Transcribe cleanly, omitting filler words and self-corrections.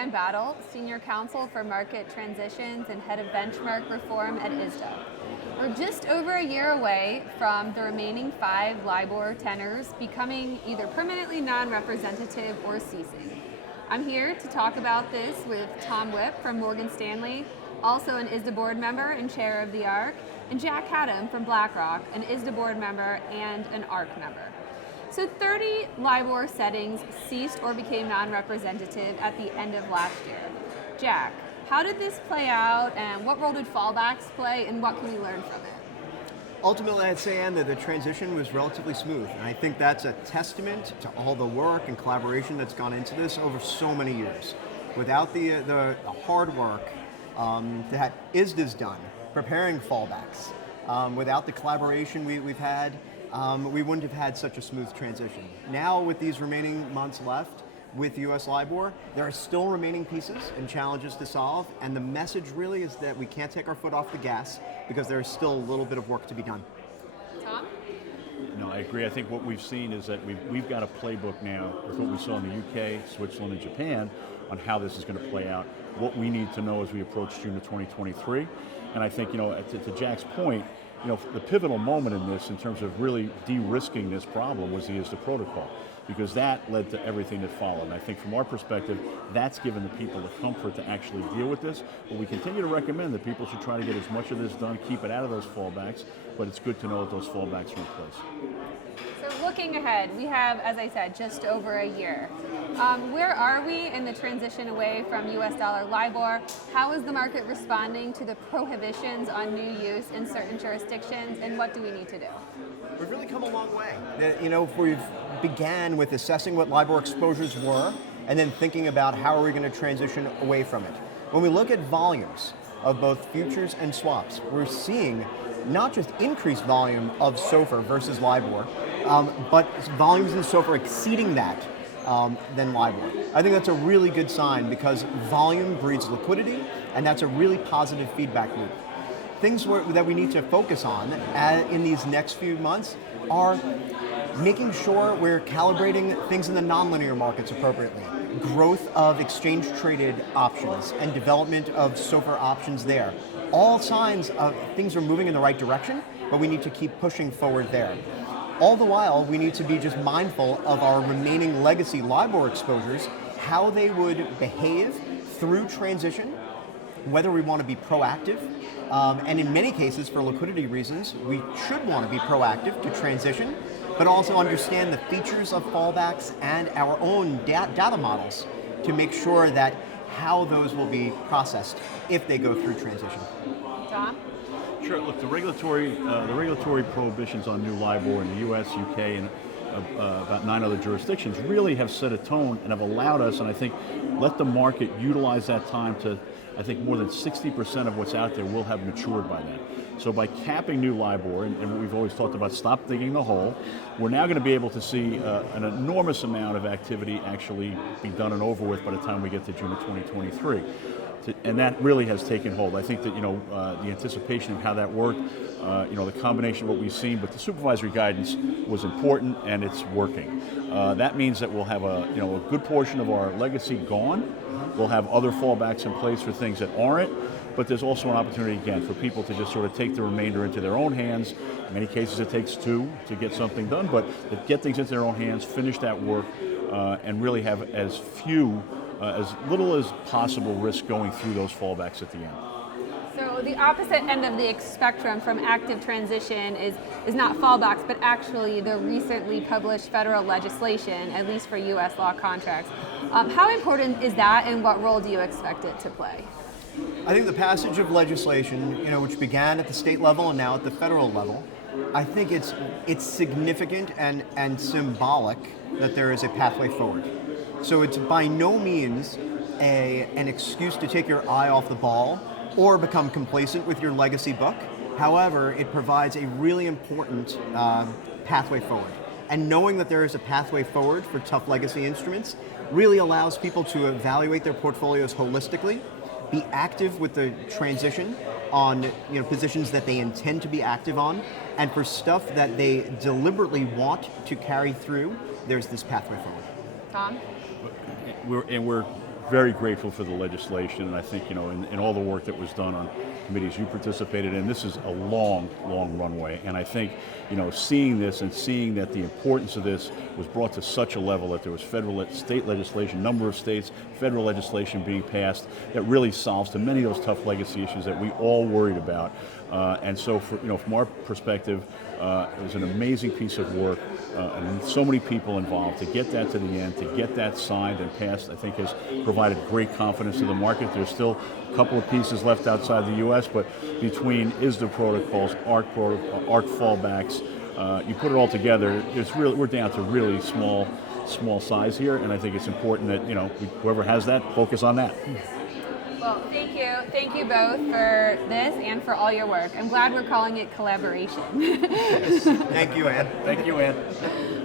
Dan Battle, Senior Counsel for Market Transitions and Head of Benchmark Reform at ISDA. We're just over a year away from the remaining 5 LIBOR tenors becoming either permanently non-representative or ceasing. I'm here to talk about this with Tom Wipf from Morgan Stanley, also an ISDA board member and chair of the ARC, and Jack Hattem from BlackRock, an ISDA board member and an ARC member. So 30 LIBOR settings ceased or became non-representative at the end of last year. Jack, how did this play out, and what role did fallbacks play, and what can we learn from it? Ultimately, I'd say, Ann, that the transition was relatively smooth, and I think that's a testament to all the work and collaboration that's gone into this over so many years. Without the hard work that ISDA's done, preparing fallbacks, without the collaboration we've had, we wouldn't have had such a smooth transition. Now, with these remaining months left with US LIBOR, there are still remaining pieces and challenges to solve, and the message really is that we can't take our foot off the gas because there is still a little bit of work to be done. Tom? No, I agree. I think what we've seen is that we've got a playbook now with what we saw in the UK, Switzerland, and Japan on how this is going to play out, what we need to know as we approach June of 2023. And I think, to Jack's point, the pivotal moment in this, in terms of really de-risking this problem, was the ISDA protocol, because that led to everything that followed. And I think from our perspective, that's given the people the comfort to actually deal with this. But we continue to recommend that people should try to get as much of this done, keep it out of those fallbacks, but it's good to know that those fallbacks are in place. So looking ahead, we have, as I said, just over a year. Where are we in the transition away from US dollar LIBOR? How is the market responding to the prohibitions on new use in certain jurisdictions, and what do we need to do? We've really come a long way. We've began with assessing what LIBOR exposures were, and then thinking about how are we going to transition away from it. When we look at volumes of both futures and swaps, we're seeing not just increased volume of SOFR versus LIBOR, but volumes in SOFR exceeding that than LIBOR. I think that's a really good sign, because volume breeds liquidity, and that's a really positive feedback loop. Things that we need to focus on in these next few months are making sure we're calibrating things in the nonlinear markets appropriately. Growth of exchange-traded options and development of SOFR options there. All signs of things are moving in the right direction, but we need to keep pushing forward there. All the while, we need to be just mindful of our remaining legacy LIBOR exposures, how they would behave through transition, whether we want to be proactive, and in many cases, for liquidity reasons, we should want to be proactive to transition, but also understand the features of fallbacks and our own data models to make sure that how those will be processed if they go through transition. Tom? Sure. Look, the regulatory prohibitions on new LIBOR in the US, UK, and about 9 other jurisdictions really have set a tone and have allowed us, and I think, let the market utilize that time to, I think, more than 60% of what's out there will have matured by then. So by capping new LIBOR, and what we've always talked about, stop digging the hole, we're now going to be able to see an enormous amount of activity actually be done and over with by the time we get to June of 2023. And that really has taken hold. I think that the anticipation of how that worked, the combination of what we've seen, but the supervisory guidance was important, and it's working. That means that we'll have a good portion of our legacy gone. We'll have other fallbacks in place for things that aren't, but there's also an opportunity again for people to just sort of take the remainder into their own hands. In many cases, it takes 2 to get something done, but to get things into their own hands, finish that work, and really have as little as possible risk going through those fallbacks at the end. So the opposite end of the spectrum from active transition is not fallbacks, but actually the recently published federal legislation, at least for US law contracts. How important is that, and what role do you expect it to play? I think the passage of legislation, which began at the state level and now at the federal level, I think it's significant and symbolic that there is a pathway forward. So it's by no means an excuse to take your eye off the ball or become complacent with your legacy book. However, it provides a really important pathway forward. And knowing that there is a pathway forward for tough legacy instruments really allows people to evaluate their portfolios holistically, be active with the transition on positions that they intend to be active on, and for stuff that they deliberately want to carry through, there's this pathway forward. Tom? We're very grateful for the legislation, and I think, in all the work that was done on committees you participated in, this is a long, long runway. And I think, seeing this and seeing that the importance of this was brought to such a level that there was federal, state legislation, number of states, federal legislation being passed that really solves to many of those tough legacy issues that we all worried about. And so, from our perspective, it was an amazing piece of work, and so many people involved. To get that to the end, to get that signed and passed, I think has provided great confidence to the market. There's still a couple of pieces left outside the U.S., but between ISDA protocols, ARC fallbacks, you put it all together, we're down to really small size here, and I think it's important that whoever has that, focus on that. Well, thank you both for this and for all your work. I'm glad we're calling it collaboration. Yes. Thank you, Ann. Thank you, Ann.